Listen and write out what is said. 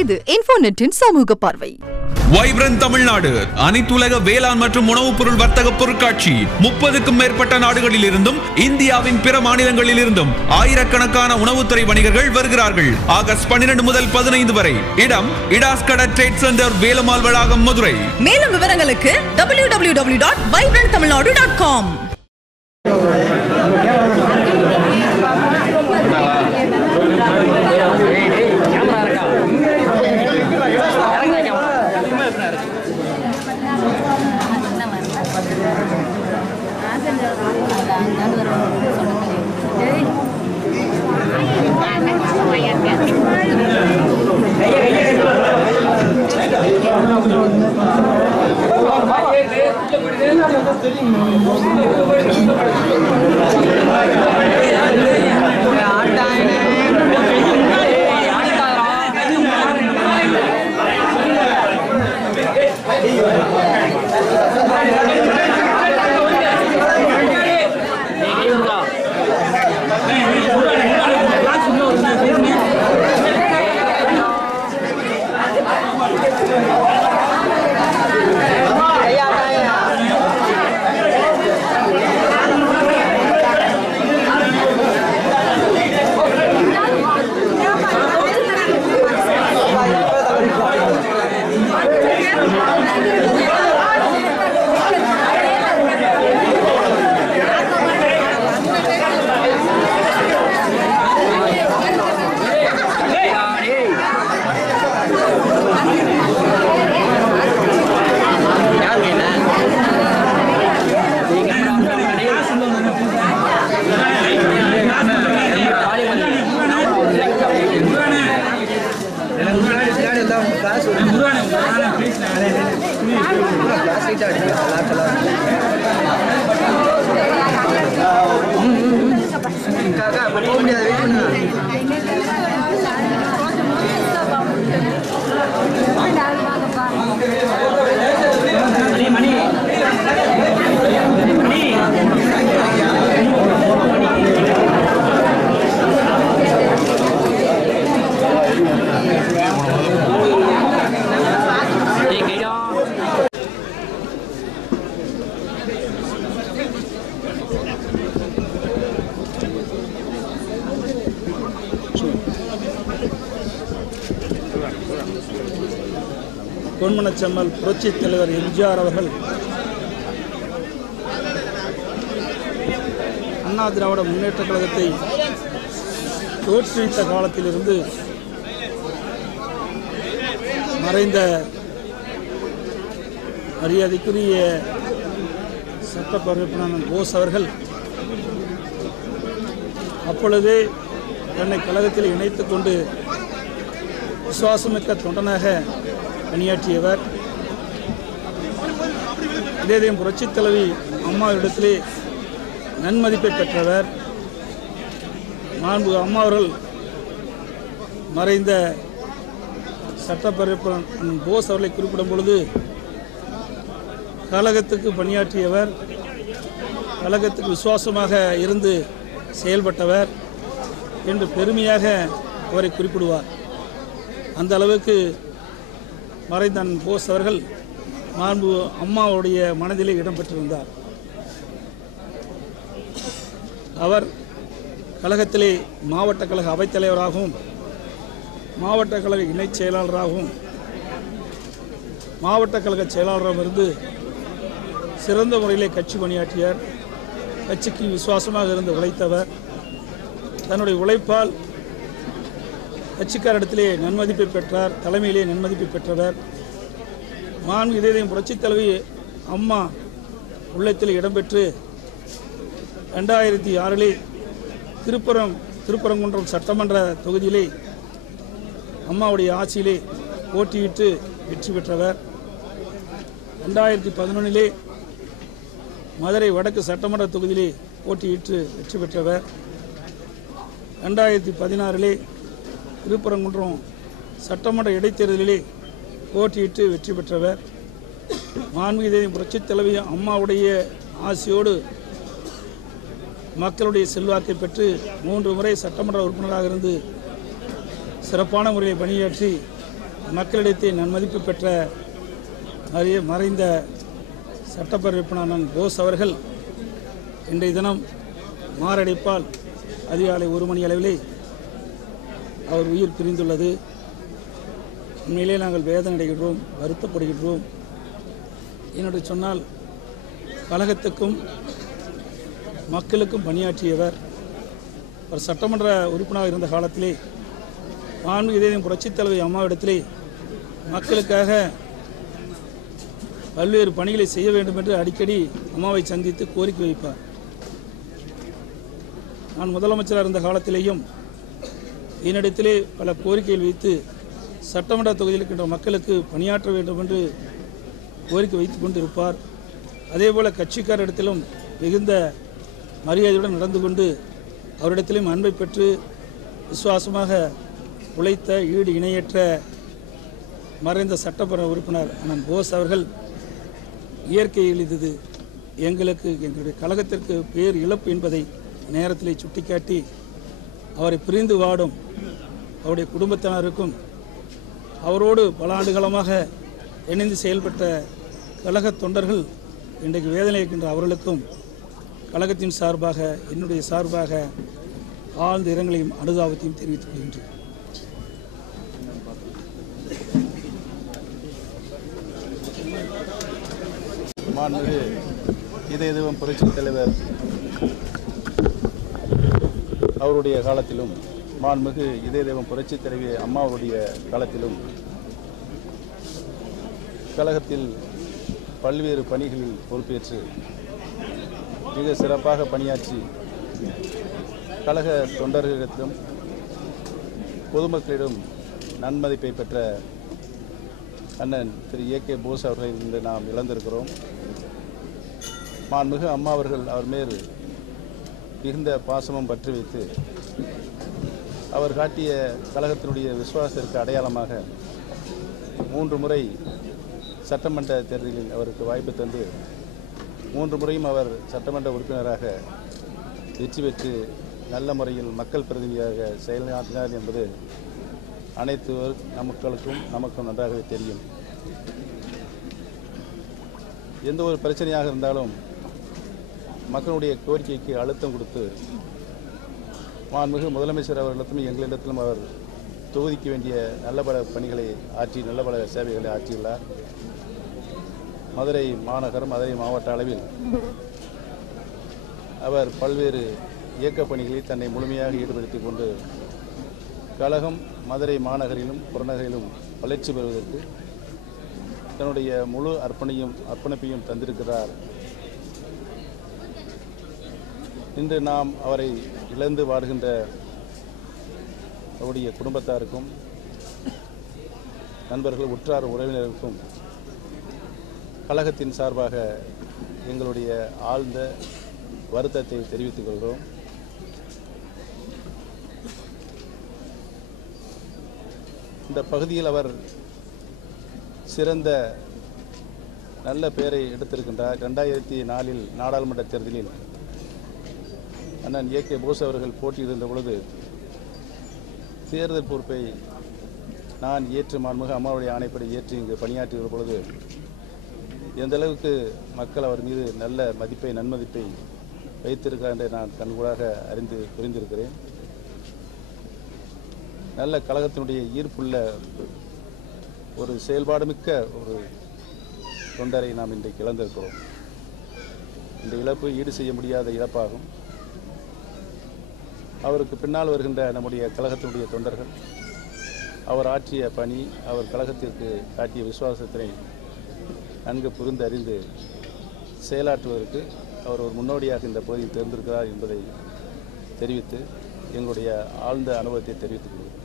இது இன்ஃபோநெட்டின் சமூக பார்வை. வைப்ரண்ட் தமிழ்நாடு அனைத்துலக வேளாண் மற்றும் உணவுப் பொருள் வர்த்தக பொருட்காட்சி 30க்கும் மேற்பட்ட நாடுகளில் இருந்தும் இந்தியாவின் பிற மாநிலங்களில் இருந்தும் ஆயிரக்கணக்கான உணவுத்துறை வணிகர்கள் வருகிறார்கள். ஆகஸ்ட் 12 முதல் 15 வரை. இடம் இடாஸ்கட ட்ரேட் சென்டர், வேலம்மாள் வளாகம், மதுரை. மேலும் விவரங்களுக்கு www.vibranttamilnadu.com. பொன்மனச்செம்மல் புரட்சித் தலைவர் எம்ஜிஆர் அவர்கள் அண்ணா திராவிட முன்னேற்றக் கழகத்தை தோற்றுவித்த காலத்திலிருந்து மறைந்த மரியாதைக்குரிய சட்டப்பரப்பு போஸ் அவர்கள் அப்பொழுதே தன்னை கழகத்தில் இணைத்து கொண்டு விசுவாசமிக்க தொண்டனாக பணியாற்றியவர். இதேதேம் புரட்சித் தலைவி அம்மாவிடத்திலே நன்மதிப்பை பெற்றவர். மாண்பு அம்மா அவர்கள் மறைந்த சட்டப்பரப்பு போஸ் அவர்களை குறிப்பிடும் பொழுது கழகத்துக்கு பணியாற்றியவர், கழகத்துக்கு விசுவாசமாக இருந்து செயல்பட்டவர் என்று பெருமையாக அவரை குறிப்பிடுவார். அந்த அளவுக்கு மறைந்த போஸ் அவர்கள் மாண்பு அம்மாவுடைய மனதிலே இடம்பெற்றிருந்தார். அவர் கழகத்திலே மாவட்ட கழக அவைத்தலைவராகவும் மாவட்ட கழக இணைச் செயலாளராகவும் மாவட்ட கழக செயலாளராகவும் இருந்து சிறந்த முறையிலே கட்சி பணியாற்றியார். கட்சிக்கு விசுவாசமாக இருந்து உழைத்தவர். தன்னுடைய உழைப்பால் கட்சிக்காரிடத்திலே நன்மதிப்பை பெற்றார். தலைமையிலே நன்மதிப்பை பெற்றவர். மாண்பு இதயம் புரட்சித் தலைவி அம்மா உள்ளத்தில் இடம்பெற்று 2006 திருப்பரங்குன்றம் சட்டமன்ற தொகுதியிலே அம்மாவுடைய ஆட்சியிலே போட்டியிட்டு வெற்றி பெற்றவர். 2011 மதுரை வடக்கு சட்டமன்ற தொகுதியிலே போட்டியிட்டு வெற்றி பெற்றவர். 2016 திருப்பரங்குன்றம் சட்டமன்ற இடைத்தேர்தலிலே போட்டியிட்டு வெற்றி பெற்றவர். மாண்புமிகு புரட்சித் தலைவி அம்மாவுடைய ஆசியோடு மக்களுடைய செல்வாக்கை பெற்று 3 முறை சட்டமன்ற உறுப்பினராக இருந்து சிறப்பான முறையில் பணியாற்றி மக்களிடத்தில் நன்மதிப்பு பெற்ற மறைந்த சட்டப்பேரவை உறுப்பினர் போஸ் அவர்கள் இன்றைய தினம் மாரடைப்பால் அதிகாலை 1 மணி அளவிலே அவர் உயிர் பிரிந்துள்ளது. உண்மையிலே நாங்கள் வேதனை அடைகின்றோம், வருத்தப்படுகின்றோம். என்னென்று சொன்னால் கழகத்துக்கும் மக்களுக்கும் பணியாற்றியவர். அவர் சட்டமன்ற உறுப்பினராக இருந்த காலத்திலே மாண்புமிகு இதயம் புரட்சித் தலைவி அம்மாவிடத்திலே மக்களுக்காக பல்வேறு பணிகளை செய்ய வேண்டும் என்று அடிக்கடி அம்மாவை சந்தித்து கோரிக்கை வைப்பார். நான் முதலமைச்சராக இருந்த காலத்திலேயும் என்னிடத்திலே பல கோரிக்கைகள் வைத்து சட்டமன்ற தொகுதியில் இருக்கின்ற மக்களுக்கு பணியாற்ற வேண்டும் என்று கோரிக்கை வைத்து கொண்டு இருப்பார். அதேபோல் கட்சிக்காரிடத்திலும் மிகுந்த மரியாதையுடன் நடந்து கொண்டு அவரிடத்திலும் அன்பை பெற்று விசுவாசமாக உழைத்த ஈடு இணையற்ற மறைந்த சட்டப்பேரவை உறுப்பினர் அண்ணன் போஸ் அவர்கள் இயற்கை எளிதது எங்களுடைய கழகத்திற்கு பேர் இழப்பு என்பதை நேரத்திலே சுட்டிக்காட்டி அவரை பிரிந்து வாடும் அவருடைய குடும்பத்தினருக்கும் அவரோடு பல ஆண்டுகாலமாக இணைந்து செயல்பட்ட கழக தொண்டர்கள் இன்றைக்கு வேதனை இருக்கின்ற அவர்களுக்கும் கழகத்தின் சார்பாக என்னுடைய சார்பாக ஆழ்ந்த இரங்கலையும் அனுதாபத்தையும் தெரிவித்துக் கொள்கின்றேன். மாண்புமிகு இதயம் புரட்சித் தலைவர் அவருடைய காலத்திலும் மாண்புமிகு இதயம் புரட்சித் தலைவி அம்மாவுடைய காலத்திலும் கழகத்தில் பல்வேறு பணிகளில் பொறுப்பேற்று மிக சிறப்பாக பணியாற்றி கழக தொண்டர்களிடத்திலும் பொதுமக்களிடம் நன்மதிப்பை பெற்ற அண்ணன் திரு ஏ.கே. போஸ் அவர்களை இன்று நாம் இழந்திருக்கிறோம். மாண்புமிகு அம்மா அவர்கள் அவர் மேல் மிகுந்த பாசமும் பற்றி வைத்து அவர் காட்டிய கழகத்தினுடைய விசுவாசத்திற்கு அடையாளமாக 3 முறை சட்டமன்ற தேர்தலில் அவருக்கு வாய்ப்பு தந்து 3 முறையும் அவர் சட்டமன்ற உறுப்பினராக வெற்றி பெற்று நல்ல முறையில் மக்கள் பிரதிநிதியாக செயலாற்றினார் என்பது அனைத்து மக்களுக்கும் நமக்கும் நன்றாகவே தெரியும். எந்த ஒரு பிரச்சனையாக இருந்தாலும் மக்களுடைய கோரிக்கைக்கு அழுத்தம் கொடுத்து மாண்புமிகு முதலமைச்சர் அவர்களிடத்திலும் எங்களிடத்திலும் அவர் தொகுதிக்கு வேண்டிய நல்ல பல பணிகளை ஆற்றி நல்ல பல சேவைகளை ஆற்றியுள்ளார். மதுரை மாநகரம் மதுரை மாவட்ட அளவில் அவர் பல்வேறு இயக்கப் பணிகளில் தன்னை முழுமையாக ஈடுபடுத்தி கொண்டு கழகம் மதுரை மாநகரிலும் புறநகரிலும் வளர்ச்சி பெறுவதற்கு தன்னுடைய முழு அர்ப்பணிப்பையும் தந்திருக்கிறார். இன்று நாம் அவரை இழந்து வாடுகின்ற அவருடைய குடும்பத்தாருக்கும் நண்பர்கள் உற்றார் உறவினருக்கும் கழகத்தின் சார்பாக எங்களுடைய ஆழ்ந்த வருத்தத்தை தெரிவித்துக் கொள்கிறோம். இந்த பகுதியில் அவர் சிறந்த நல்ல பெயரை எடுத்திருக்கின்றார். 2004 நாடாளுமன்ற தேர்தலில் அண்ணன் ஏ.கே. போஸ் அவர்கள் போட்டியிடுகின்ற பொழுது தேர்தல் பொறுப்பை நான் ஏற்று மாண்புமிகு அம்மாவுடைய ஆணைப்படி ஏற்று இங்கு பணியாற்றுகிற பொழுது எந்த அளவுக்கு மக்கள் அவர் மீது நல்ல மதிப்பை நன்மதிப்பை வைத்திருக்கிறார் என்று நான் கண்கூடாக அறிந்து புரிந்திருக்கிறேன். நல்ல கழகத்தினுடைய ஈர்ப்புள்ள ஒரு செயல்பாடுமிக்க ஒரு தொண்டரை நாம் இன்றைக்கு இழந்திருக்கிறோம். இந்த இழப்பு ஈடு செய்ய முடியாத இழப்பாகும். அவருக்கு பின்னால் வருகின்ற நம்முடைய கழகத்தினுடைய தொண்டர்கள் அவர் ஆற்றிய பணி அவர் கழகத்திற்கு காட்டிய விசுவாசத்தினை நன்கு புரிந்தறிந்து செயலாற்றுவதற்கு அவர் ஒரு முன்னோடியாக இந்த பகுதியில் தேர்ந்திருக்கிறார் என்பதை தெரிவித்து எங்களுடைய ஆழ்ந்த அனுபவத்தை தெரிவித்துக் கொள்கிறேன்.